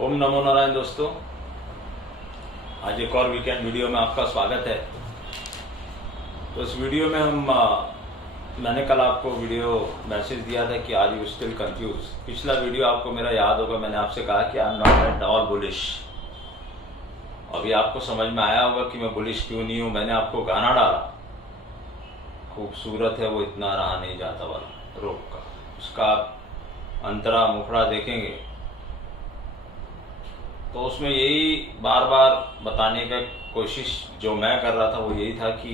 ओम नमो नारायण दोस्तों, आज एक और वीकेंड वीडियो में आपका स्वागत है। तो इस वीडियो में मैंने कल आपको वीडियो मैसेज दिया था कि आर यू स्टिल कंफ्यूज। पिछला वीडियो आपको मेरा याद होगा, मैंने आपसे कहा कि आई am not at all bullish. अभी आपको समझ में आया होगा कि मैं बुलिश क्यों नहीं हूँ। मैंने आपको गाना डाला, खूबसूरत है वो इतना रहा नहीं जाता वाला रोक का, उसका आप अंतरा मुखड़ा देखेंगे तो उसमें यही बार बार बताने का कोशिश जो मैं कर रहा था वो यही था कि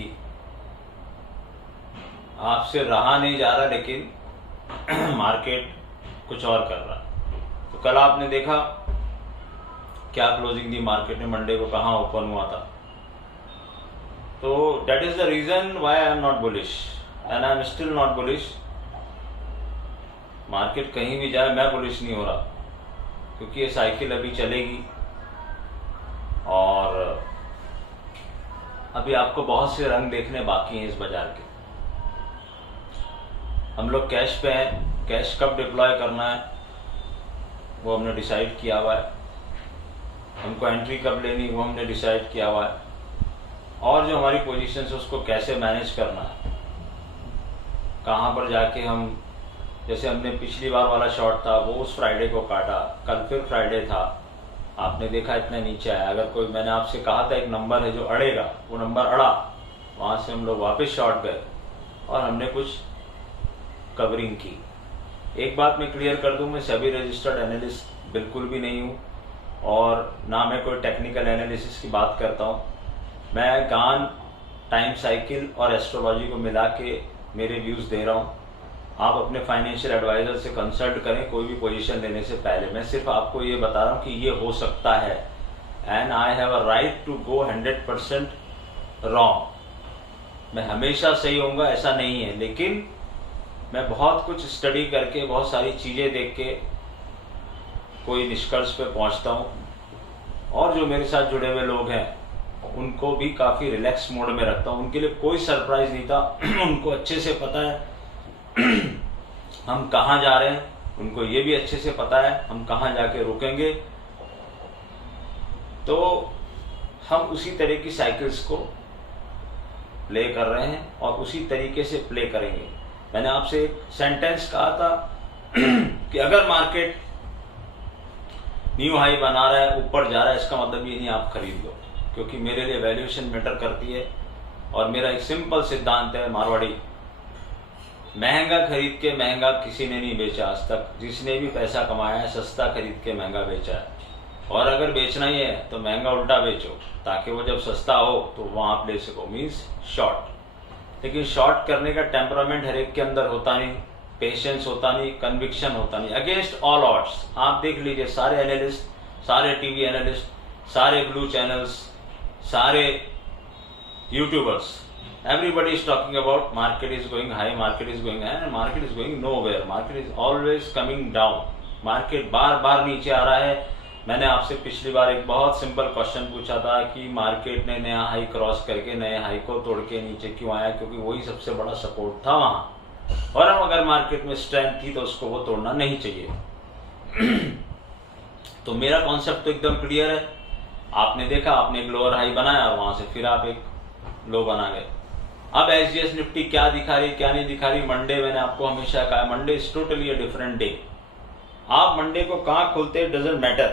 आपसे रहा नहीं जा रहा, लेकिन मार्केट कुछ और कर रहा है। तो कल आपने देखा क्या क्लोजिंग दी मार्केट ने, मंडे को कहाँ ओपन हुआ था। तो that is the reason why I am not bullish and I am still not bullish. Market कहीं भी जाए मैं बुलिश नहीं हो रहा, क्योंकि ये साइकिल अभी चलेगी और अभी आपको बहुत से रंग देखने बाकी हैं इस बाजार के। हम लोग कैश पे हैं, कैश कब डिप्लॉय करना है वो हमने डिसाइड किया हुआ है, हमको एंट्री कब लेनी वो हमने डिसाइड किया हुआ है, और जो हमारी पोजीशन है उसको कैसे मैनेज करना है, कहाँ पर जाके हम, जैसे हमने पिछली बार वाला शॉर्ट था वो उस फ्राइडे को काटा, कल फिर फ्राइडे था, आपने देखा इतना नीचे आया। अगर कोई, मैंने आपसे कहा था एक नंबर है जो अड़ेगा, वो नंबर अड़ा, वहाँ से हम लोग वापस शॉर्ट गए और हमने कुछ कवरिंग की। एक बात मैं क्लियर कर दूं, मैं सभी रजिस्टर्ड एनालिस्ट बिल्कुल भी नहीं हूँ और ना मैं कोई टेक्निकल एनालिसिस की बात करता हूँ। मैं गान, टाइम साइकिल और एस्ट्रोलॉजी को मिला के मेरे व्यूज़ दे रहा हूँ। आप अपने फाइनेंशियल एडवाइजर से कंसल्ट करें कोई भी पोजीशन लेने से पहले। मैं सिर्फ आपको ये बता रहा हूँ कि ये हो सकता है and I have a right to go 100% wrong. मैं हमेशा सही होऊंगा ऐसा नहीं है, लेकिन मैं बहुत कुछ स्टडी करके, बहुत सारी चीज़ें देख के कोई निष्कर्ष पे पहुँचता हूँ, और जो मेरे साथ जुड़े हुए लोग हैं उनको भी काफ़ी रिलैक्स मोड में रखता हूँ। उनके लिए कोई सरप्राइज नहीं था उनको अच्छे से पता है हम कहाँ जा रहे हैं, उनको ये भी अच्छे से पता है हम कहाँ जाके रुकेंगे। तो हम उसी तरह की साइकिल्स को प्ले कर रहे हैं और उसी तरीके से प्ले करेंगे। मैंने आपसे एक सेंटेंस कहा था कि अगर मार्केट न्यू हाई बना रहा है, ऊपर जा रहा है, इसका मतलब ये नहीं आप खरीद लो, क्योंकि मेरे लिए वैल्यूएशन मैटर करती है। और मेरा एक सिंपल सिद्धांत है, मारवाड़ी, महंगा खरीद के महंगा किसी ने नहीं बेचा आज तक। जिसने भी पैसा कमाया है सस्ता खरीद के महंगा बेचा है, और अगर बेचना ही है तो महंगा उल्टा बेचो, ताकि वो जब सस्ता हो तो वहां आप ले सको, मीन्स शॉर्ट। लेकिन शॉर्ट करने का टेम्परामेंट हर एक के अंदर होता नहीं, पेशेंस होता नहीं, कन्विक्शन होता नहीं, अगेंस्ट ऑल ऑड्स। आप देख लीजिए सारे एनालिस्ट, सारे टीवी एनालिस्ट, सारे ब्लू चैनल्स, सारे YouTubers, everybody is talking about market is going high, market is going high, and market is going nowhere. Market is always coming down. Market बार बार नीचे आ रहा है। मैंने आपसे पिछली बार एक बहुत सिंपल क्वेश्चन पूछा था कि मार्केट ने नया हाई क्रॉस करके नए हाई को तोड़ के नीचे क्यों आया, क्योंकि वही सबसे बड़ा सपोर्ट था वहां, और अब अगर मार्केट में स्ट्रेंथ थी तो उसको वो तोड़ना नहीं चाहिए। तो मेरा कॉन्सेप्ट तो एकदम क्लियर है। आपने देखा, आपने एक लोअर हाई बनाया और वहां से फिर आप एक लो बना गए। अब एसजीएस निफ्टी क्या दिखा रही क्या नहीं दिखा रही, मंडे मैंने आपको हमेशा कहा, Monday is totally a different day. आप मंडे को कहां खोलते डजंट मैटर,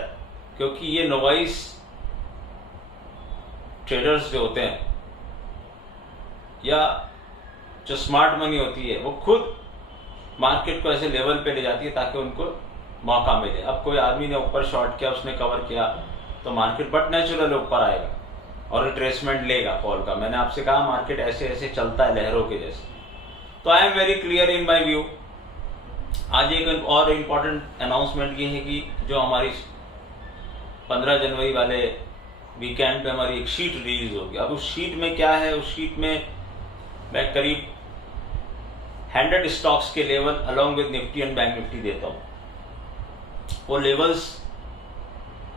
क्योंकि ये नोवाइस ट्रेडर्स जो होते हैं या जो स्मार्ट मनी होती है वो खुद मार्केट को ऐसे लेवल पे ले जाती है ताकि उनको मौका मिले। अब कोई आदमी ने ऊपर शॉर्ट किया, उसने कवर किया, तो मार्केट बट नेचुरल ऊपर आएगा और रिट्रेसमेंट लेगा फॉल का। मैंने आपसे कहा मार्केट ऐसे ऐसे चलता है लहरों के जैसे। तो I am very clear in my view. आज एक और इम्पॉर्टेंट अनाउंसमेंट ये है कि जो हमारी 15 जनवरी वाले वीकेंड पे हमारी एक शीट रिलीज होगी। अब उस शीट में क्या है, उस शीट में मैं करीब 100 स्टॉक्स के level along with Nifty and bank Nifty देता हूँ। वो लेवल्स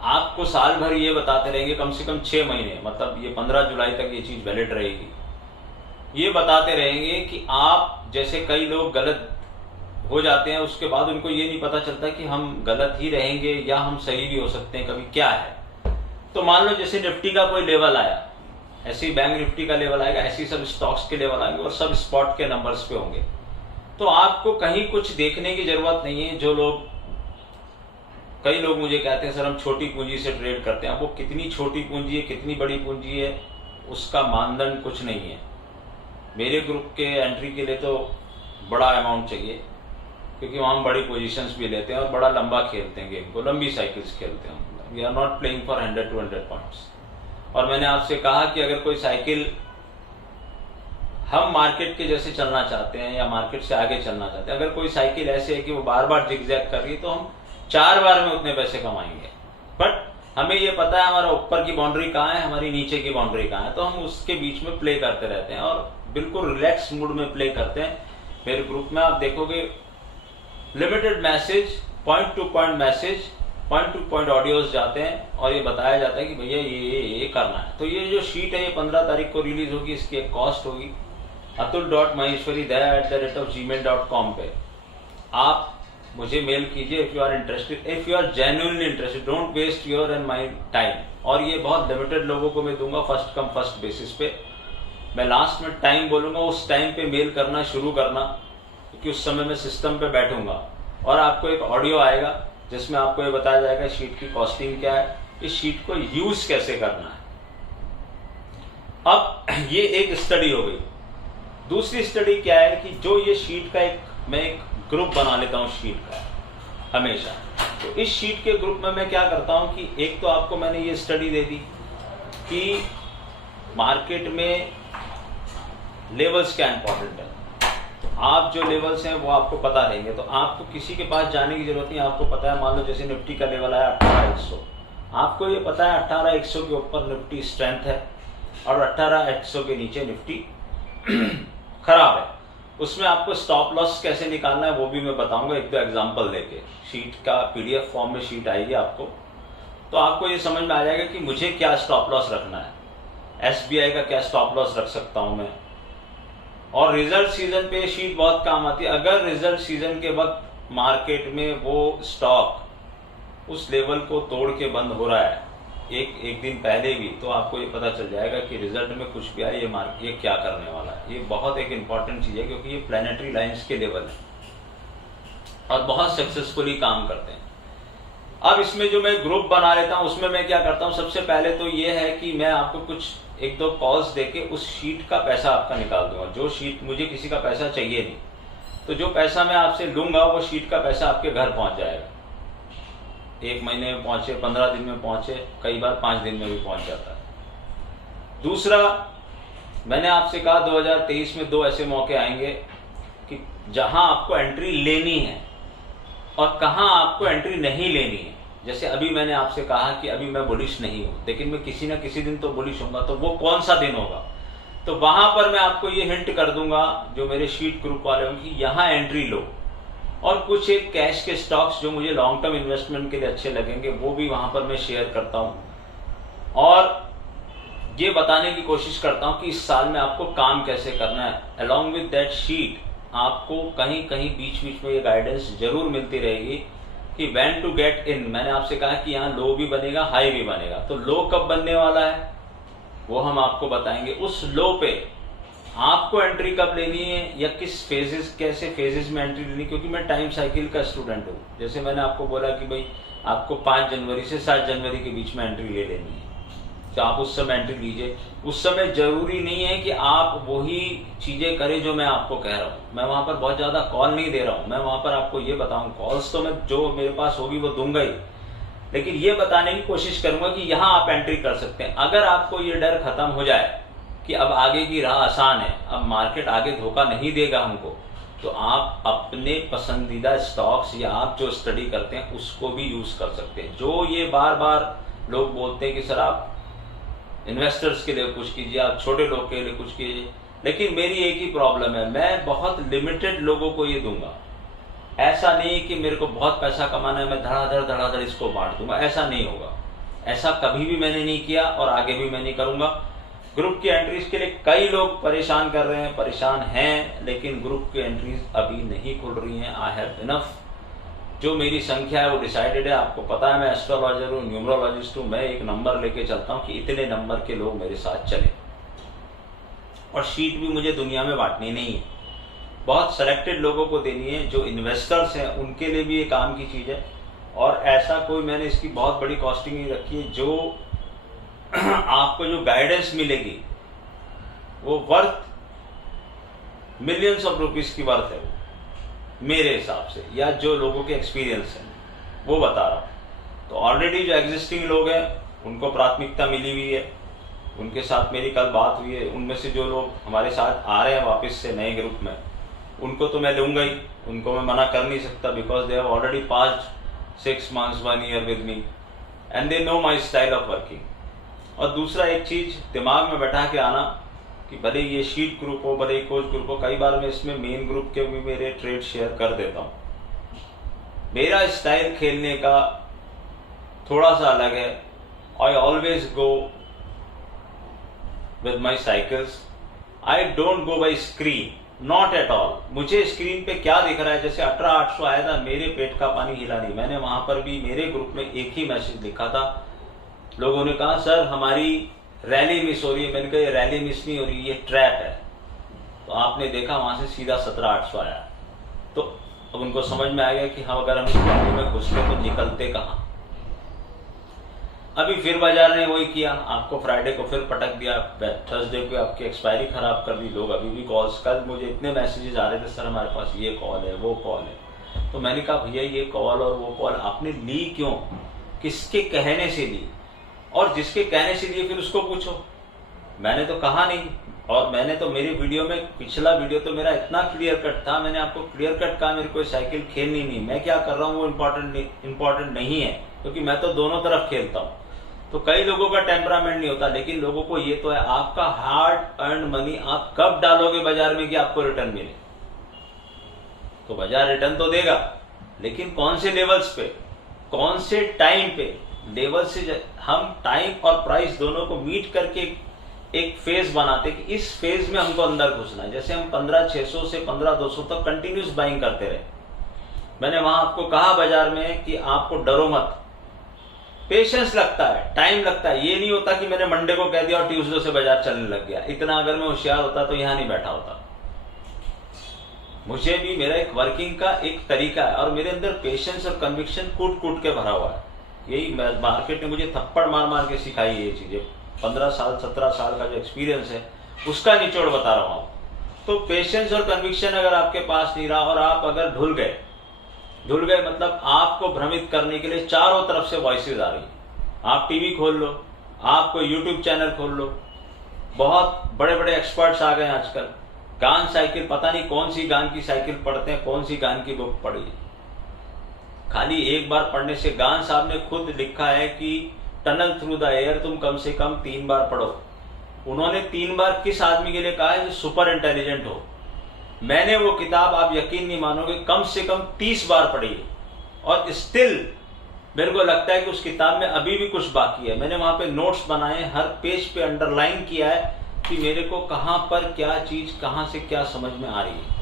आपको साल भर ये बताते रहेंगे, कम से कम 6 महीने, मतलब ये 15 जुलाई तक ये चीज वैलिड रहेगी। ये बताते रहेंगे कि आप, जैसे कई लोग गलत हो जाते हैं, उसके बाद उनको ये नहीं पता चलता कि हम गलत ही रहेंगे या हम सही भी हो सकते हैं, कभी क्या है। तो मान लो जैसे निफ्टी का कोई लेवल आया, ऐसे ही बैंक निफ्टी का लेवल आएगा, ऐसे ही सब स्टॉक्स के लेवल आएंगे और सब स्पॉट के नंबर्स पे होंगे। तो आपको कहीं कुछ देखने की जरूरत नहीं है। कई लोग मुझे कहते हैं सर हम छोटी पूंजी से ट्रेड करते हैं। अब वो कितनी छोटी पूंजी है, कितनी बड़ी पूंजी है, उसका मानदंड कुछ नहीं है। मेरे ग्रुप के एंट्री के लिए तो बड़ा अमाउंट चाहिए, क्योंकि वहाँ हम बड़ी पोजीशंस भी लेते हैं और बड़ा लंबा खेलते हैं गेम को, लंबी साइकिल्स खेलते हैं। We are not playing for 100 to 100 points. और मैंने आपसे कहा कि अगर कोई साइकिल हम मार्केट के जैसे चलना चाहते हैं या मार्केट से आगे चलना चाहते हैं, अगर कोई साइकिल ऐसे है कि वो बार बार जिगजैग कर रही है, तो हम 4 बार में उतने पैसे कमाएंगे। बट हमें ये पता है हमारा ऊपर की बाउंड्री कहाँ है, हमारी नीचे की बाउंड्री कहाँ है, तो हम उसके बीच में प्ले करते रहते हैं और बिल्कुल रिलैक्स मूड में प्ले करते हैं। मेरे ग्रुप में आप देखोगे limited message, point two point message, point two point audios जाते हैं और ये बताया जाता है कि भैया ये करना है। तो ये जो शीट है ये 15 तारीख को रिलीज होगी, इसकी एक कॉस्ट होगी atul.maheshwari@gmail.com पे। आप मुझे मेल कीजिए if you are interested, if you are genuinely interested, don't waste your and my time. और ये बहुत लिमिटेड लोगों को मैं दूंगा, फर्स्ट कम फर्स्ट बेसिस पे। मैं लास्ट में टाइम बोलूंगा, उस टाइम पे मेल करना शुरू करना, क्योंकि उस समय मैं सिस्टम पे बैठूंगा और आपको एक ऑडियो आएगा जिसमें आपको ये बताया जाएगा शीट की कॉस्टिंग क्या है, इस शीट को यूज कैसे करना है। अब ये एक स्टडी हो गई। दूसरी स्टडी क्या है कि जो ये शीट का मैं एक ग्रुप बना लेता हूं शीट का हमेशा। तो इस शीट के ग्रुप में मैं क्या करता हूं कि एक तो आपको मैंने ये स्टडी दे दी कि मार्केट में लेवल्स क्या इंपॉर्टेंट है। आप जो लेवल्स हैं वो आपको पता रहेंगे, तो आपको किसी के पास जाने की जरूरत नहीं। आपको पता है, मान लो जैसे निफ्टी का लेवल आया 18,100, आपको ये पता है 18,100 के ऊपर निफ्टी स्ट्रेंथ है और 18,100 के नीचे निफ्टी खराब है। उसमें आपको स्टॉप लॉस कैसे निकालना है वो भी मैं बताऊंगा, एक दो एग्जांपल देके। शीट का पीडीएफ फॉर्म में शीट आएगी आपको, तो आपको ये समझ में आ जाएगा कि मुझे क्या स्टॉप लॉस रखना है, एसबीआई का क्या स्टॉप लॉस रख सकता हूं मैं। और रिजल्ट सीजन पे शीट बहुत काम आती है। अगर रिजल्ट सीजन के वक्त मार्केट में वो स्टॉक उस लेवल को तोड़ के बंद हो रहा है एक दिन पहले भी, तो आपको ये पता चल जाएगा कि रिजल्ट में कुछ भी आए ये क्या करने वाला है। ये बहुत एक इंपॉर्टेंट चीज है, क्योंकि ये प्लैनेटरी लाइंस के लेवल है और बहुत सक्सेसफुली काम करते हैं। अब इसमें जो मैं ग्रुप बना लेता हूं उसमें मैं क्या करता हूं, सबसे पहले तो ये है कि मैं आपको कुछ एक दो कॉल्स देके उस शीट का पैसा आपका निकाल दूंगा। जो शीट, मुझे किसी का पैसा चाहिए नहीं, तो जो पैसा मैं आपसे लूंगा वो शीट का पैसा आपके घर पहुंच जाएगा। 1 महीने में पहुंचे, 15 दिन में पहुंचे, कई बार 5 दिन में भी पहुंच जाता है। दूसरा, मैंने आपसे कहा 2023 में 2 ऐसे मौके आएंगे कि जहां आपको एंट्री लेनी है और कहां आपको एंट्री नहीं लेनी है। जैसे अभी मैंने आपसे कहा कि अभी मैं बुलिश नहीं हूं, लेकिन मैं किसी ना किसी दिन तो बुलिश होऊंगा, तो वो कौन सा दिन होगा, तो वहां पर मैं आपको ये हिंट कर दूंगा जो मेरे शीट ग्रुप वाले होंगे कि यहां एंट्री लो। और कुछ एक कैश के स्टॉक्स जो मुझे लॉन्ग टर्म इन्वेस्टमेंट के लिए अच्छे लगेंगे वो भी वहां पर मैं शेयर करता हूं और ये बताने की कोशिश करता हूं कि इस साल में आपको काम कैसे करना है। अलॉन्ग विद दैट शीट आपको कहीं कहीं बीच बीच में ये गाइडेंस जरूर मिलती रहेगी कि व्हेन टू गेट इन। मैंने आपसे कहा कि यहाँ लो भी बनेगा, हाई भी बनेगा, तो लो कब बनने वाला है वो हम आपको बताएंगे। उस लो पे आपको एंट्री कब लेनी है या किस फेजेस, कैसे फेजेस में एंट्री लेनी, क्योंकि मैं टाइम साइकिल का स्टूडेंट हूँ। जैसे मैंने आपको बोला कि भाई आपको 5 जनवरी से 7 जनवरी के बीच में एंट्री ले लेनी है, तो आप उस समय एंट्री लीजिए। उस समय जरूरी नहीं है कि आप वही चीजें करें जो मैं आपको कह रहा हूँ। मैं वहां पर बहुत ज्यादा कॉल नहीं दे रहा हूँ, मैं वहां पर आपको ये बताऊँ, कॉल्स तो मैं जो मेरे पास होगी वो दूंगा ही, लेकिन ये बताने की कोशिश करूंगा कि यहाँ आप एंट्री कर सकते हैं। अगर आपको ये डर खत्म हो जाए कि अब आगे की राह आसान है, अब मार्केट आगे धोखा नहीं देगा हमको, तो आप अपने पसंदीदा स्टॉक्स या आप जो स्टडी करते हैं उसको भी यूज कर सकते हैं। जो ये बार बार लोग बोलते हैं कि सर आप इन्वेस्टर्स के लिए कुछ कीजिए, आप छोटे लोग के लिए कुछ कीजिए, लेकिन मेरी एक ही प्रॉब्लम है, मैं बहुत लिमिटेड लोगों को ये दूंगा। ऐसा नहीं कि मेरे को बहुत पैसा कमाना है, मैं धड़ाधड़ इसको बांट दूंगा, ऐसा नहीं होगा। ऐसा कभी भी मैंने नहीं किया और आगे भी मैं नहीं करूंगा। ग्रुप की एंट्रीज के लिए कई लोग परेशान कर रहे हैं, परेशान हैं, लेकिन ग्रुप की एंट्रीज अभी नहीं खुल रही हैं। I have enough. जो मेरी संख्या है वो डिसाइडेड है। आपको पता है मैं एस्ट्रोलॉजर हूँ, न्यूमरोलॉजिस्ट हूँ। मैं एक नंबर लेके चलता हूँ कि इतने नंबर के लोग मेरे साथ चले, और शीट भी मुझे दुनिया में बांटनी नहीं है, बहुत सेलेक्टेड लोगों को देनी है। जो इन्वेस्टर्स हैं उनके लिए भी ये काम की चीज़ है, और ऐसा कोई मैंने इसकी बहुत बड़ी कॉस्टिंग नहीं रखी है। जो आपको जो गाइडेंस मिलेगी वो वर्थ मिलियंस ऑफ रुपीस की वर्थ है मेरे हिसाब से, या जो लोगों के एक्सपीरियंस है वो बता रहा हूँ। तो ऑलरेडी जो एग्जिस्टिंग लोग हैं उनको प्राथमिकता मिली हुई है, उनके साथ मेरी कल बात हुई है। उनमें से जो लोग हमारे साथ आ रहे हैं वापस से नए ग्रुप में, उनको तो मैं लूंगा ही, उनको मैं मना कर नहीं सकता, because they have already passed 6 months 1 year with me and they know my style of working. और दूसरा एक चीज दिमाग में बैठा के आना कि भले ये शीट ग्रुप हो, भले कोच ग्रुप हो, कई बार मैं इसमें मेन ग्रुप के भी मेरे ट्रेड शेयर कर देता हूँ। मेरा स्टाइल खेलने का थोड़ा सा अलग है। I always go with my cycles, I don't go by screen, not at all. मुझे स्क्रीन पे क्या दिख रहा है, जैसे 18,800 आया था, मेरे पेट का पानी हिला नहीं। मैंने वहां पर भी मेरे ग्रुप में एक ही मैसेज लिखा था, लोगों ने कहा सर हमारी रैली मिस हो रही है। मैंने कहा ये रैली मिस नहीं हो रही, ये ट्रैप है। तो आपने देखा वहां से सीधा 17,800 आया। तो अब उनको समझ में आ गया कि हाँ, अगर हम इस रैली में घुसते तो निकलते कहाँ। अभी फिर बाजार ने वही किया, आपको फ्राइडे को फिर पटक दिया, थर्सडे को आपकी एक्सपायरी खराब कर दी। लोग अभी भी कॉल्स, कल मुझे इतने मैसेजेस आ रहे थे, सर हमारे पास ये कॉल है, वो कॉल है। तो मैंने कहा भैया ये कॉल और वो कॉल आपने ली क्यों, किसके कहने से ली, और जिसके कहने से लिए फिर उसको पूछो। मैंने तो कहा नहीं, और मैंने तो मेरी वीडियो में, पिछला वीडियो तो मेरा इतना क्लियर कट था, मैंने आपको क्लियर कट कहा मेरे को साइकिल खेलनी नहीं। मैं क्या कर रहा हूँ वो इम्पोर्टेंट नहीं है, क्योंकि मैं तो दोनों तरफ खेलता हूँ। तो कई लोगों का टेम्परामेंट नहीं होता, लेकिन लोगों को ये तो है आपका हार्ड अर्न मनी आप कब डालोगे बाजार में कि आपको रिटर्न मिले। तो बाजार रिटर्न तो देगा, लेकिन कौन से लेवल्स पे, कौन से टाइम पे। लेवल से हम टाइम और प्राइस दोनों को मीट करके एक फेज बनाते कि इस फेज में हमको अंदर घुसना है। जैसे हम 15,600 से 15,200 तक कंटिन्यूस बाइंग करते रहे। मैंने वहां आपको कहा बाजार में कि आपको डरो मत, पेशेंस लगता है, टाइम लगता है। ये नहीं होता कि मैंने मंडे को कह दिया और ट्यूसडे से बाजार चलने लग गया। इतना अगर मैं होशियार होता तो यहां नहीं बैठा होता। मुझे भी मेरा एक वर्किंग का एक तरीका है, और मेरे अंदर पेशेंस और कन्विक्शन कूट कूट के भरा हुआ है। यही मार्केट ने मुझे थप्पड़ मार मार के सिखाई ये चीजें। 15 साल 17 साल का जो एक्सपीरियंस है उसका निचोड़ बता रहा हूं। तो पेशेंस और कन्विक्शन अगर आपके पास नहीं रहा, और आप अगर ढुल गए मतलब आपको भ्रमित करने के लिए चारों तरफ से वॉइसेस आ रही है। आप टीवी खोल लो, आप कोई यूट्यूब चैनल खोल लो, बहुत बड़े बड़े एक्सपर्ट्स आ गए आजकल। गान साइकिल, पता नहीं कौन सी गान की साइकिल पढ़ते हैं, कौन सी गान की बुक पढ़ी है। खाली एक बार पढ़ने से, गान साहब ने खुद लिखा है कि टनल थ्रू द एयर तुम कम से कम 3 बार पढ़ो। उन्होंने 3 बार किस आदमी के लिए कहा है जो सुपर इंटेलिजेंट हो। मैंने वो किताब, आप यकीन नहीं मानोगे, कम से कम 30 बार पढ़ी है, और स्टिल मेरे को लगता है कि उस किताब में अभी भी कुछ बाकी है। मैंने वहां पे नोट्स बनाए, हर पेज पे अंडरलाइन किया है कि मेरे को कहां पर क्या चीज, कहां से क्या समझ में आ रही है।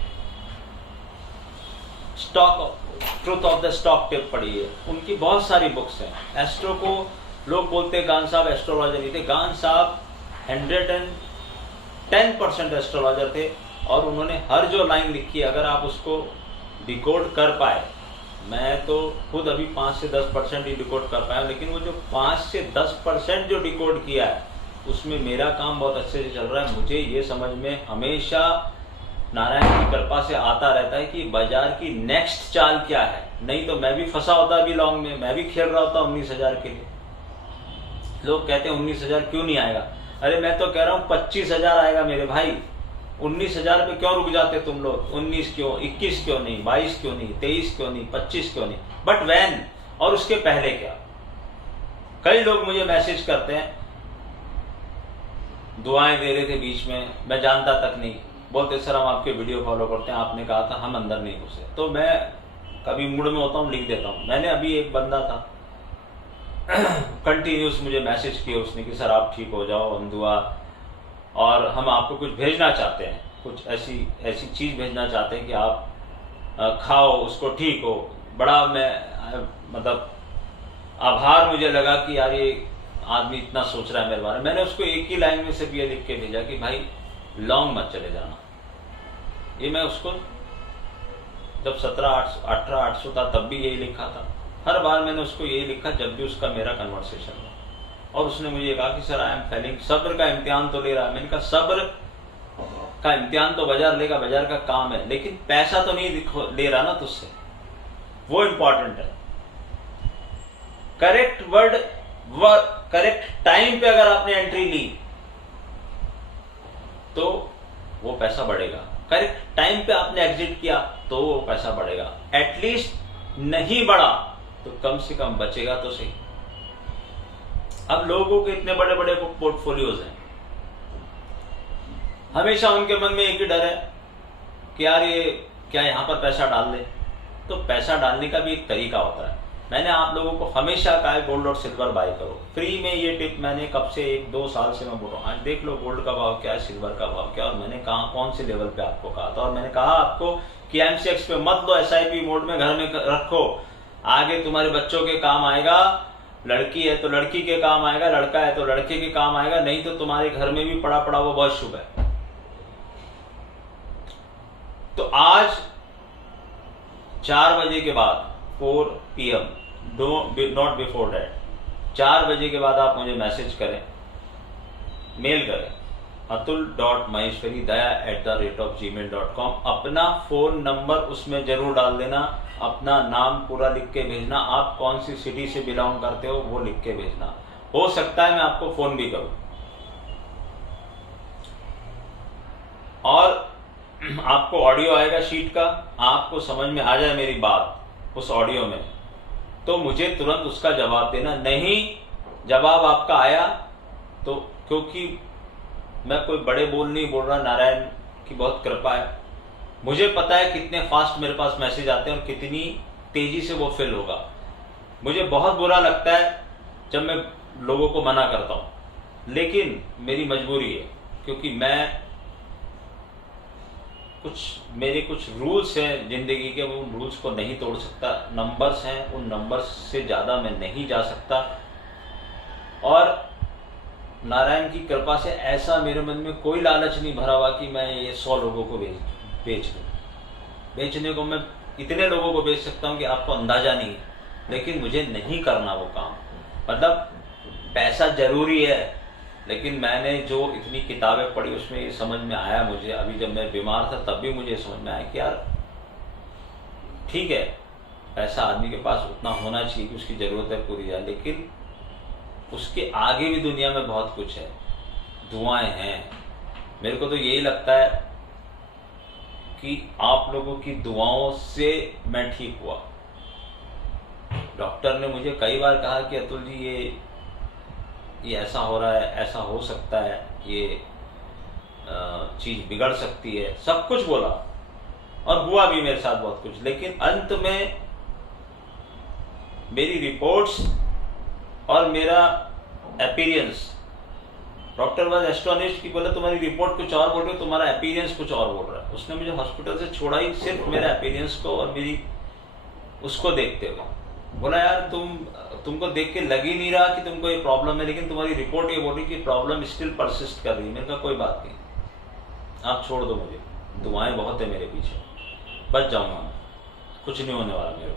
Truth of the stock tip पढ़ी है, उनकी बहुत सारी बुक्स हैं। एस्ट्रो को लोग बोलते हैं गान साहब एस्ट्रोलॉजर नहीं थे। गान साहब 110% एस्ट्रोलॉजर थे, और उन्होंने हर जो लाइन लिखी है अगर आप उसको डिकोड कर पाए, मैं तो खुद अभी 5 से 10% ही डिकोड कर पाया, लेकिन वो जो 5 से 10% जो डिकोड किया है उसमें मेरा काम बहुत अच्छे से चल रहा है। मुझे ये समझ में हमेशा नारायण की कृपा से आता रहता है कि बाजार की नेक्स्ट चाल क्या है। नहीं तो मैं भी फंसा होता अभी लॉन्ग में, मैं भी खेल रहा होता 19,000 के लिए। लोग कहते हैं 19,000 क्यों नहीं आएगा। अरे मैं तो कह रहा हूँ 25,000 आएगा मेरे भाई। 19,000 पे क्यों रुक जाते तुम लोग? 19 क्यों, 21 क्यों नहीं, 22 क्यों नहीं, 23 क्यों नहीं, 25 क्यों नहीं, बट वैन, और उसके पहले क्या? कई लोग मुझे मैसेज करते हैं, दुआएं दे रहे थे बीच में, मैं जानता तक नहीं, बोलते सर हम आपके वीडियो फॉलो करते हैं, आपने कहा था, हम अंदर नहीं घुसे। तो मैं कभी मूड में होता हूँ लिख देता हूँ। मैंने अभी एक बंदा था कंटिन्यूस मुझे मैसेज किया उसने कि सर आप ठीक हो जाओ, हम दुआ और हम आपको कुछ भेजना चाहते हैं, कुछ ऐसी ऐसी चीज भेजना चाहते हैं कि आप खाओ, उसको ठीक हो। बड़ा मैं मतलब आभार मुझे लगा कि यार ये आदमी इतना सोच रहा है मेरे बारे में। मैंने उसको एक ही लाइन में सिर्फ ये लिख के भेजा कि भाई लॉन्ग मत चले जाना। ये मैं उसको जब 17-18-800 था तब भी यही लिखा था। हर बार मैंने उसको यही लिखा जब भी उसका मेरा कन्वर्सेशन हुआ। और उसने मुझे कहा कि सर आई एम फेलिंग, सब्र का इम्तिहान तो ले रहा है। मैंने कहा सब्र का इम्तिहान तो बाजार लेगा, बाजार का काम है, लेकिन पैसा तो नहीं ले रहा ना तुझसे, वो इंपॉर्टेंट है। करेक्ट वर्ड करेक्ट टाइम पे अगर आपने एंट्री ली तो वो पैसा बढ़ेगा। करेक्ट टाइम पे आपने एग्जिट किया तो वो पैसा बढ़ेगा। एटलीस्ट नहीं बढ़ा तो कम से कम बचेगा तो सही। अब लोगों के इतने बड़े बड़े पोर्टफोलियोज हैं, हमेशा उनके मन में एक ही डर है कि यार ये क्या यहां पर पैसा डाल दे। तो पैसा डालने का भी एक तरीका होता है। मैंने आप लोगों को हमेशा कहा है गोल्ड और सिल्वर बाय करो। फ्री में ये टिप मैंने कब से 1-2 साल से मैं बोल रहा हूँ। आज देख लो गोल्ड का भाव क्या है, सिल्वर का भाव क्या है, और मैंने कहा कौन से लेवल पे आपको कहा था। और मैंने कहा आपको कि एमसीएक्स पे मत लो, एसआईपी मोड में घर में रखो, आगे तुम्हारे बच्चों के काम आएगा। लड़की है तो लड़की के काम आएगा, लड़का है तो लड़के के काम आएगा, नहीं तो तुम्हारे घर में भी पड़ा पड़ा वो बहुत शुभ है। तो आज 4 बजे के बाद 4 PM, नॉट बिफोर दैट, 4 बजे के बाद आप मुझे मैसेज करें, मेल करें atul.maheshwaridaya@gmail.com। अपना फोन नंबर उसमें जरूर डाल देना, अपना नाम पूरा लिख के भेजना, आप कौन सी सिटी से बिलोंग करते हो वो लिख के भेजना। हो सकता है मैं आपको फोन भी करूं। और आपको ऑडियो आएगा शीट का, आपको समझ में आ जाए मेरी बात उस ऑडियो में, तो मुझे तुरंत उसका जवाब देना। नहीं जवाब आपका आया तो, क्योंकि मैं कोई बड़े बोल नहीं बोल रहा, नारायण की बहुत कृपा है, मुझे पता है कितने फास्ट मेरे पास मैसेज आते हैं और कितनी तेजी से वो फिल होगा। मुझे बहुत बुरा लगता है जब मैं लोगों को मना करता हूं, लेकिन मेरी मजबूरी है, क्योंकि मेरे कुछ रूल्स हैं जिंदगी के, मैं उन रूल्स को नहीं तोड़ सकता। नंबर्स हैं, उन नंबर्स से ज्यादा मैं नहीं जा सकता। और नारायण की कृपा से ऐसा मेरे मन में कोई लालच नहीं भरा हुआ कि मैं ये 100 लोगों को बेच दूं। बेचने को मैं इतने लोगों को बेच सकता हूं कि आपको अंदाजा नहीं है, लेकिन मुझे नहीं करना वो काम। मतलब पैसा जरूरी है, लेकिन मैंने जो इतनी किताबें पढ़ी उसमें ये समझ में आया मुझे, अभी जब मैं बीमार था तब भी मुझे समझ में आया कि यार ठीक है पैसा आदमी के पास उतना होना चाहिए कि उसकी जरूरतें पूरी जाए, लेकिन उसके आगे भी दुनिया में बहुत कुछ है। दुआएं हैं। मेरे को तो यही लगता है कि आप लोगों की दुआओं से मैं ठीक हुआ। डॉक्टर ने मुझे कई बार कहा कि अतुल जी ये ऐसा हो रहा है, ऐसा हो सकता है, ये चीज बिगड़ सकती है, सब कुछ बोला और हुआ भी मेरे साथ बहुत कुछ। लेकिन अंत में मेरी रिपोर्ट्स और मेरा अपीयरेंस, डॉक्टर वाज एस्टोनिश्ड कि बोले तुम्हारी रिपोर्ट कुछ और बोल रही है, तुम्हारा अपीयरेंस कुछ और बोल रहा है। उसने मुझे हॉस्पिटल से छोड़ा ही सिर्फ मेरे अपीयरेंस को और मेरी उसको देखते हुए। बोला यार तुमको देख के लग ही नहीं रहा कि तुमको ये प्रॉब्लम है, लेकिन तुम्हारी रिपोर्ट ये बोल रही कि प्रॉब्लम स्टिल परसिस्ट कर रही है। मैंने कहा कोई बात नहीं, आप छोड़ दो मुझे, दुआएं बहुत है मेरे पीछे, बच जाऊंगा, कुछ नहीं होने वाला मेरे को।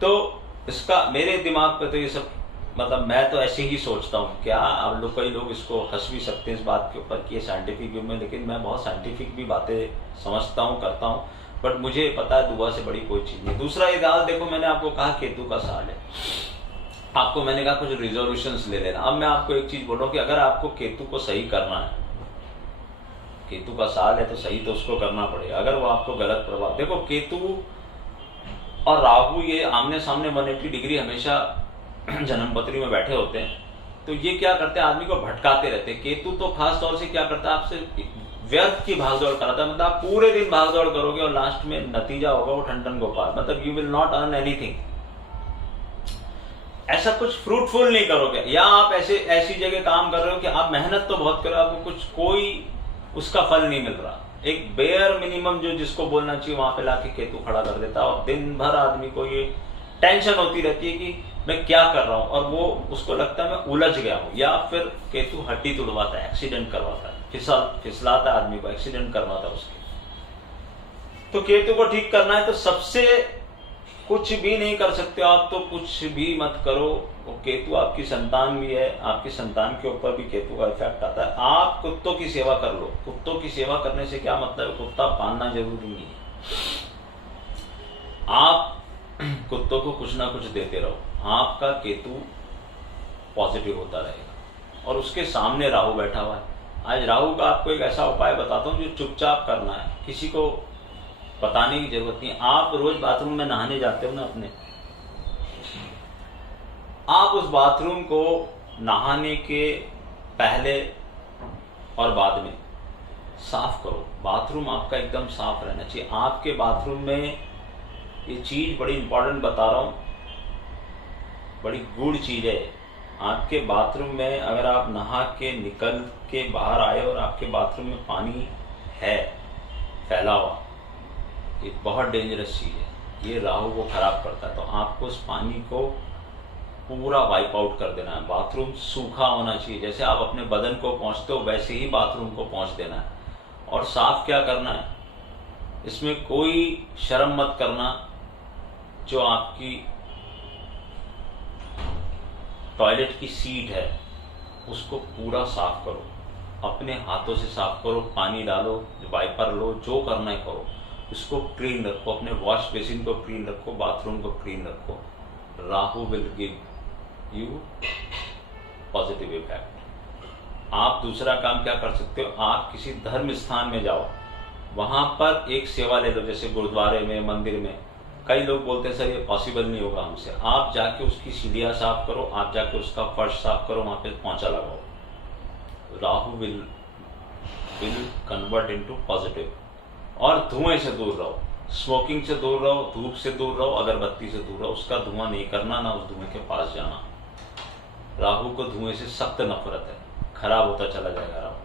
तो इसका मेरे दिमाग पे तो ये सब, मतलब मैं तो ऐसे ही सोचता हूँ। क्या आप लोग, कई लोग इसको हंस भी सकते हैं इस बात के ऊपर कि ये साइंटिफिक व्यू में, लेकिन मैं बहुत साइंटिफिक भी बातें समझता हूँ, करता हूँ। बट मुझे पता है दुआ से बड़ी कोई चीज नहीं। दूसरा ये दाल देखो, मैंने आपको कहा केतु का साल है, आपको मैंने कहा कुछ रिजोल्यूशंस ले लेना। अब मैं आपको एक चीज बोल रहा हूँ कि अगर आपको केतु को सही करना है, केतु का साल है तो सही तो उसको करना पड़ेगा। अगर वो आपको गलत प्रभाव, देखो केतु और राहु ये आमने सामने 180 डिग्री हमेशा जन्मपत्री में बैठे होते हैं, तो ये क्या करते हैं, आदमी को भटकाते रहते हैं। केतु तो खास तौर से क्या करता है, आपसे व्यर्थ की भागदौड़ कराता है। मतलब आप पूरे दिन भागदौड़ करोगे और लास्ट में नतीजा होगा वो ठन ठन गोपाल, मतलब you will not earn anything. ऐसा कुछ फ्रूटफुल नहीं करोगे, या आप ऐसी जगह काम कर रहे हो कि आप मेहनत तो बहुत कर रहे हो, आपको कुछ कोई उसका फल नहीं मिल रहा। एक बेयर मिनिमम जो जिसको बोलना चाहिए वहां पे लाके केतु खड़ा कर देता है, और दिन भर आदमी को ये टेंशन होती रहती है कि मैं क्या कर रहा हूं, और वो उसको लगता है मैं उलझ गया हूं। या फिर केतु हड्डी तुड़वाता है, एक्सीडेंट करवाता है, फिसलाता है आदमी को, एक्सीडेंट करवाता है उसके। तो केतु को ठीक करना है तो सबसे कुछ भी नहीं कर सकते आप, तो कुछ भी मत करो। वो केतु आपकी संतान भी है, आपकी संतान के ऊपर भी केतु का इफेक्ट आता है। आप कुत्तों की सेवा कर लो। कुत्तों की सेवा करने से क्या मतलब है, कुत्ता पालना जरूरी नहीं है, आप कुत्तों को कुछ ना कुछ देते रहो, आपका केतु पॉजिटिव होता रहेगा। और उसके सामने राहु बैठा हुआ है। आज राहु का आपको एक ऐसा उपाय बताता हूं जो चुपचाप करना है, किसी को बताने की जरूरत नहीं। आप रोज बाथरूम में नहाने जाते हो ना अपने, आप उस बाथरूम को नहाने के पहले और बाद में साफ करो। बाथरूम आपका एकदम साफ रहना चाहिए। आपके बाथरूम में ये चीज बड़ी इंपॉर्टेंट बता रहा हूं, बड़ी गूढ़ चीज है। आपके बाथरूम में अगर आप नहा के निकल के बाहर आए और आपके बाथरूम में पानी है फैला हुआ, ये बहुत डेंजरस चीज है, ये राहु को खराब करता है। तो आपको उस पानी को पूरा वाइप आउट कर देना है। बाथरूम सूखा होना चाहिए, जैसे आप अपने बदन को पहुंचते हो वैसे ही बाथरूम को पहुंच देना है। और साफ क्या करना है, इसमें कोई शर्म मत करना। जो आपकी टॉयलेट की सीट है उसको पूरा साफ करो, अपने हाथों से साफ करो, पानी डालो, वाइपर लो, जो करना है करो। इसको क्लीन रखो, अपने वॉश बेसिन को क्लीन रखो, बाथरूम को क्लीन रखो। Rahu will give you positive effect. आप दूसरा काम क्या कर सकते हो, आप किसी धर्म स्थान में जाओ, वहां पर एक सेवा ले लो, जैसे गुरुद्वारे में, मंदिर में। कई लोग बोलते हैं सर ये पॉसिबल नहीं होगा हमसे। आप जाके उसकी सीढ़ियां साफ करो, आप जाके उसका फर्श साफ करो, वहां पे पोंछा लगाओ। Rahu will convert into positive. और धुएं से दूर रहो, स्मोकिंग से दूर रहो, धूप से दूर रहो, अगरबत्ती से दूर रहो। उसका धुआं नहीं करना, ना उस धुएं के पास जाना। राहु को धुएं से सख्त नफरत है, खराब होता चला जाएगा राहु।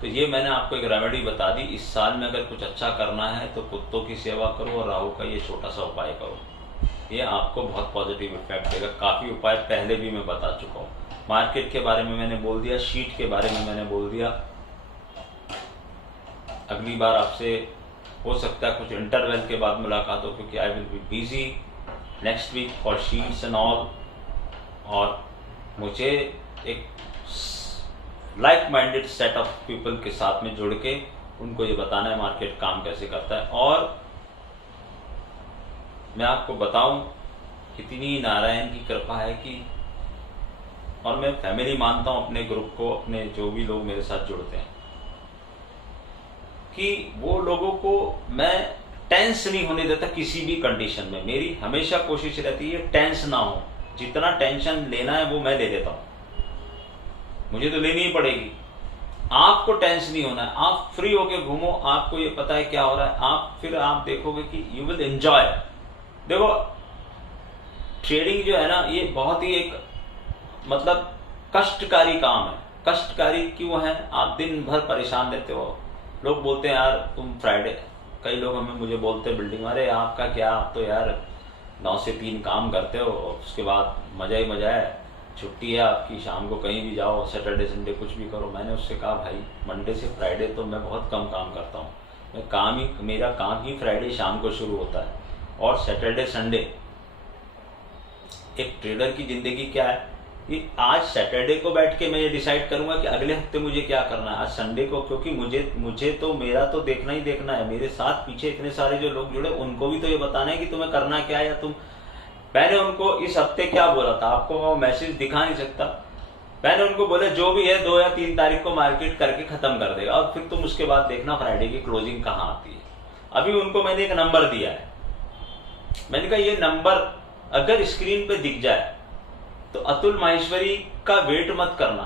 तो ये मैंने आपको एक रेमेडी बता दी। इस साल में अगर कुछ अच्छा करना है तो कुत्तों की सेवा करो और राहु का ये छोटा सा उपाय करो, ये आपको बहुत पॉजिटिव इफेक्ट देगा। काफी उपाय पहले भी मैं बता चुका हूँ। मार्केट के बारे में मैंने बोल दिया, शीट के बारे में मैंने बोल दिया। अगली बार आपसे हो सकता है कुछ इंटरवल के बाद मुलाकात हो, क्योंकि I will be busy next week for sheets and all. और मुझे एक like minded set of people के साथ में जुड़ के उनको ये बताना है मार्केट काम कैसे करता है। और मैं आपको बताऊं, इतनी नारायण की कृपा है कि, और मैं फैमिली मानता हूं अपने ग्रुप को, अपने जो भी लोग मेरे साथ जुड़ते हैं, कि वो लोगों को मैं टेंस नहीं होने देता किसी भी कंडीशन में। मेरी हमेशा कोशिश रहती है टेंस ना हो। जितना टेंशन लेना है वो मैं ले लेता हूं, मुझे तो लेनी ही पड़ेगी। आपको टेंस नहीं होना है, आप फ्री होके घूमो, आपको ये पता है क्या हो रहा है, फिर आप देखोगे कि यू विल एंजॉय। देखो ट्रेडिंग जो है ना, ये बहुत ही एक मतलब कष्टकारी काम है। कष्टकारी क्यों है, आप दिन भर परेशान रहते हो। लोग बोलते हैं यार तुम फ्राइडे, कई लोग मुझे बोलते हैं बिल्डिंग, अरे आपका क्या, आप तो यार 9 से 3 काम करते हो, उसके बाद मजा ही मजा है, छुट्टी है आपकी, शाम को कहीं भी जाओ, सैटरडे संडे कुछ भी करो। मैंने उससे कहा भाई मंडे से फ्राइडे तो मैं बहुत कम काम करता हूँ, मेरा काम ही फ्राइडे शाम को शुरू होता है, और सैटरडे संडे। एक ट्रेडर की जिंदगी क्या है कि आज सैटरडे को बैठ के मैं ये डिसाइड करूंगा कि अगले हफ्ते मुझे क्या करना है। आज संडे को, क्योंकि मुझे तो मेरा तो देखना ही देखना है। मेरे साथ पीछे इतने सारे जो लोग जुड़े उनको भी तो ये बताना है कि तुम्हें करना क्या है। या तुम, मैंने उनको इस हफ्ते क्या बोला था, आपको वो मैसेज दिखा नहीं सकता। मैंने उनको बोला जो भी है 2 या 3 तारीख को मार्केट करके खत्म कर देगा, और फिर तुम उसके बाद देखना फ्राइडे की क्लोजिंग कहाँ आती है। अभी उनको मैंने एक नंबर दिया है, मैंने कहा ये नंबर अगर स्क्रीन पे दिख जाए तो अतुल माहेश्वरी का वेट मत करना,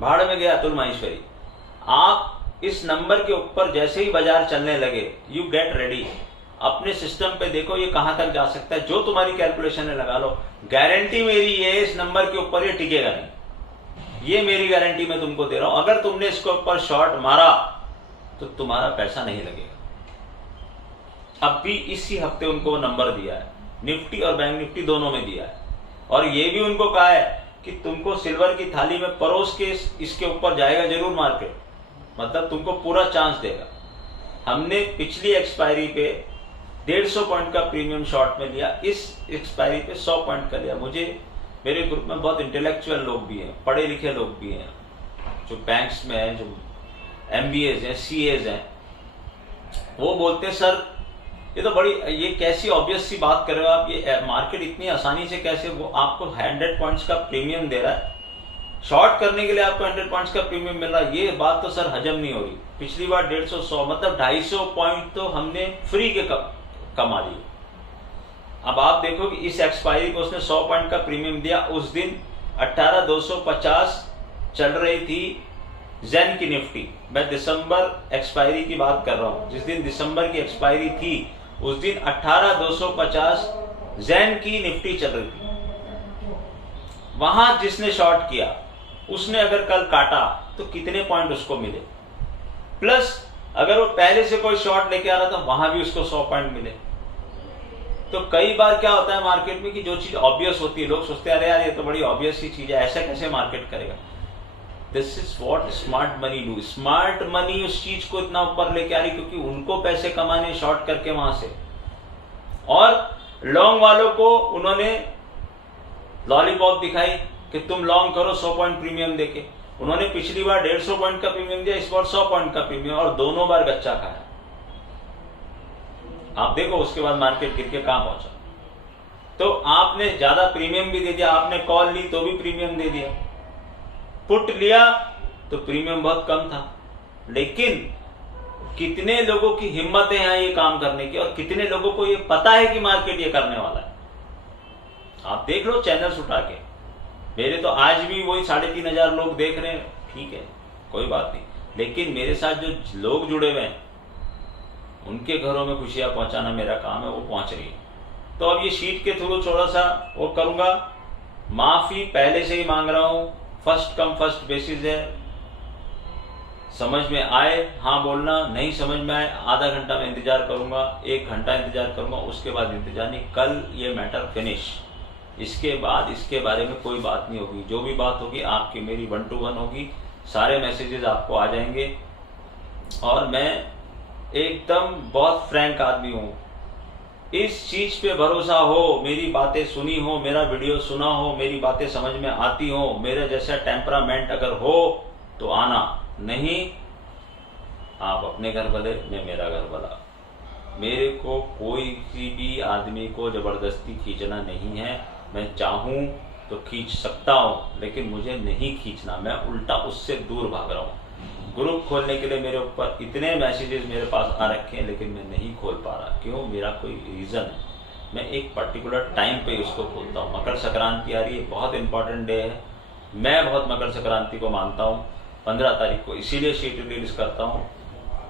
भाड़ में गया अतुल माहेश्वरी। आप इस नंबर के ऊपर जैसे ही बाजार चलने लगे, यू गेट रेडी, अपने सिस्टम पे देखो ये कहां तक जा सकता है, जो तुम्हारी कैलकुलेशन है लगा लो। गारंटी मेरी ये इस नंबर के ऊपर ये टिकेगा नहीं, ये मेरी गारंटी मैं तुमको दे रहा हूं। अगर तुमने इसके ऊपर शॉर्ट मारा तो तुम्हारा पैसा नहीं लगेगा। अब भी इसी हफ्ते उनको नंबर दिया है, निफ्टी और बैंक निफ्टी दोनों में दिया है, और ये भी उनको कहा है कि तुमको सिल्वर की थाली में परोस के इसके ऊपर जाएगा जरूर मार्केट, मतलब तुमको पूरा चांस देगा। हमने पिछली एक्सपायरी पे 150 पॉइंट का प्रीमियम शॉर्ट में लिया, इस एक्सपायरी पे 100 पॉइंट का लिया। मुझे मेरे ग्रुप में बहुत इंटेलेक्चुअल लोग भी हैं, पढ़े लिखे लोग भी हैं, जो बैंक्स में हैं, जो MBAs हैं, CAs हैं, वो बोलते हैं सर ये तो बड़ी, ये कैसी ऑब्वियस सी बात कर रहे हो आप, ये मार्केट इतनी आसानी से कैसे वो आपको 100 पॉइंट्स का प्रीमियम दे रहा है, शॉर्ट करने के लिए आपको 100 पॉइंट्स का प्रीमियम मिल रहा है, ये बात तो सर हजम नहीं हो रही। पिछली बार 150, 100 मतलब 250 पॉइंट तो हमने फ्री के कमा लिए। अब आप देखो कि इस एक्सपायरी को उसने 100 पॉइंट का प्रीमियम दिया, उस दिन 18,250 चल रही थी जेन की निफ्टी। मैं दिसंबर एक्सपायरी की बात कर रहा हूं, जिस दिन दिसंबर की एक्सपायरी थी उस दिन 18,250 जेन की निफ्टी चल रही थी। वहां जिसने शॉर्ट किया उसने अगर कल काटा तो कितने पॉइंट उसको मिले, प्लस अगर वो पहले से कोई शॉर्ट लेके आ रहा था वहां भी उसको 100 पॉइंट मिले। तो कई बार क्या होता है मार्केट में कि जो चीज ऑब्वियस होती है लोग सोचते हैं अरे यार ये तो बड़ी ऑब्वियस ही चीज है, ऐसा कैसे मार्केट करेगा। This is what smart money do. Smart money उस चीज को इतना ऊपर लेके आ रही क्योंकि उनको पैसे कमाने शॉर्ट करके वहां से, और लॉन्ग वालों को उन्होंने लॉलीपॉप दिखाई कि तुम लॉन्ग करो 100 पॉइंट प्रीमियम देके। उन्होंने पिछली बार 150 पॉइंट का प्रीमियम दिया, इस बार 100 पॉइंट का प्रीमियम, और दोनों बार गच्चा खाया। आप देखो उसके बाद मार्केट गिर के कहां पहुंचा। तो आपने ज्यादा प्रीमियम भी दे दिया, आपने कॉल ली तो भी प्रीमियम दे दिया, पुट लिया तो प्रीमियम बहुत कम था। लेकिन कितने लोगों की हिम्मत है ये काम करने की, और कितने लोगों को ये पता है कि मार्केट ये करने वाला है। आप देख लो चैनल्स उठा के, मेरे तो आज भी वही 3,500 लोग देख रहे हैं, ठीक है कोई बात नहीं, लेकिन मेरे साथ जो लोग जुड़े हुए हैं उनके घरों में खुशियां पहुंचाना मेरा काम है, वो पहुंच रही है। तो अब ये शीट के थ्रू थोड़ा सा वो करूंगा, माफी पहले से ही मांग रहा हूं, फर्स्ट कम फर्स्ट बेसिस है। समझ में आए हाँ बोलना, नहीं समझ में आए आधा घंटा में इंतजार करूंगा, 1 घंटा इंतजार करूंगा, उसके बाद इंतजार नहीं। कल ये मैटर फिनिश, इसके बाद इसके बारे में कोई बात नहीं होगी। जो भी बात होगी आपकी मेरी 1 to 1 होगी, सारे मैसेजेस आपको आ जाएंगे। और मैं एकदम बहुत फ्रैंक आदमी हूं, इस चीज पे भरोसा हो, मेरी बातें सुनी हो, मेरा वीडियो सुना हो, मेरी बातें समझ में आती हो, मेरे जैसा टेम्परामेंट अगर हो तो आना, नहीं आप अपने घर भले, मैं मेरा घर भला। मेरे को कोई भी आदमी को जबरदस्ती खींचना नहीं है। मैं चाहूं तो खींच सकता हूं, लेकिन मुझे नहीं खींचना, मैं उल्टा उससे दूर भाग रहा हूं। ग्रुप खोलने के लिए मेरे ऊपर इतने मैसेजेस मेरे पास आ रखे हैं, लेकिन मैं नहीं खोल पा रहा। क्यों? मेरा कोई रीजन है। मैं एक पर्टिकुलर टाइम पे उसको खोलता हूँ। मकर संक्रांति आ रही है, बहुत इंपॉर्टेंट डे है, मैं बहुत मकर संक्रांति को मानता हूँ। 15 तारीख को इसीलिए शीट रिलीज करता हूँ।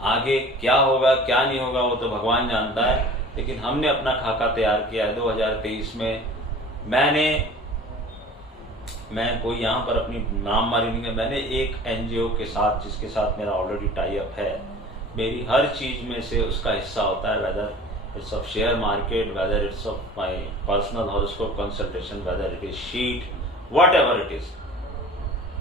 आगे क्या होगा क्या नहीं होगा वो तो भगवान जानता है, लेकिन हमने अपना खाका तैयार किया है। 2023 में मैं कोई यहाँ पर अपनी नाम मारी नहीं है, मैंने एक NGO के साथ, जिसके साथ मेरा ऑलरेडी टाई अप है, मेरी हर चीज में से उसका हिस्सा होता है, whether it's of share market, whether it's of my personal horoscope consultation, whether it is sheet, what ever it is.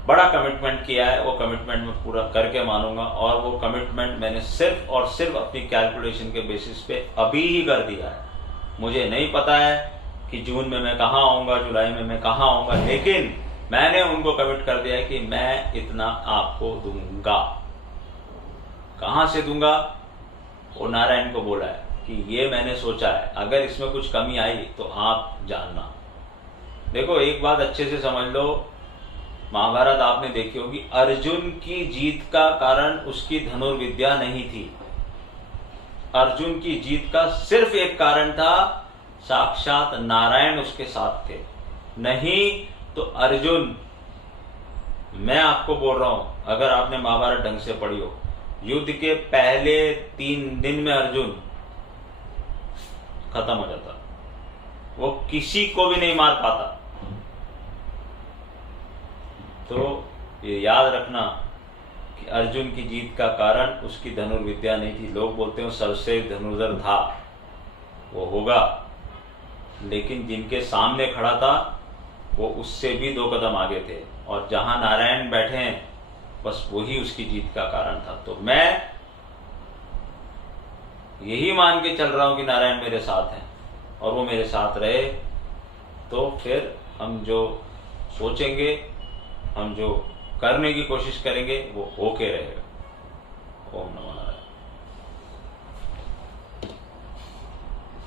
बड़ा कमिटमेंट किया है, वो कमिटमेंट मैं पूरा करके मानूंगा, और वो कमिटमेंट मैंने सिर्फ और सिर्फ अपनी कैलकुलेशन के बेसिस पे अभी ही कर दिया है। मुझे नहीं पता है कि जून में मैं कहाँ आऊंगा, जुलाई में मैं कहाँ आऊंगा, लेकिन मैंने उनको कमिट कर दिया है कि मैं इतना आपको दूंगा। कहां से दूंगा? वो नारायण को बोला है कि ये मैंने सोचा है, अगर इसमें कुछ कमी आई तो आप जानना। देखो एक बात अच्छे से समझ लो, महाभारत आपने देखी होगी, अर्जुन की जीत का कारण उसकी धनुर्विद्या नहीं थी। अर्जुन की जीत का सिर्फ एक कारण था, साक्षात नारायण उसके साथ थे। नहीं तो अर्जुन, मैं आपको बोल रहा हूं, अगर आपने महाभारत ढंग से पढ़ी हो, युद्ध के पहले 3 दिन में अर्जुन खत्म हो जाता। वो किसी को भी नहीं मार पाता। तो ये याद रखना कि अर्जुन की जीत का कारण उसकी धनुर्विद्या नहीं थी। लोग बोलते हैं सर्वश्रेष्ठ धनुर्धर था, वो होगा, लेकिन जिनके सामने खड़ा था वो उससे भी 2 कदम आगे थे, और जहां नारायण बैठे हैं बस वही उसकी जीत का कारण था। तो मैं यही मान के चल रहा हूं कि नारायण मेरे साथ हैं और वो मेरे साथ रहे, तो फिर हम जो सोचेंगे, हम जो करने की कोशिश करेंगे वो होके रहेगा। ओम नमः नारायण।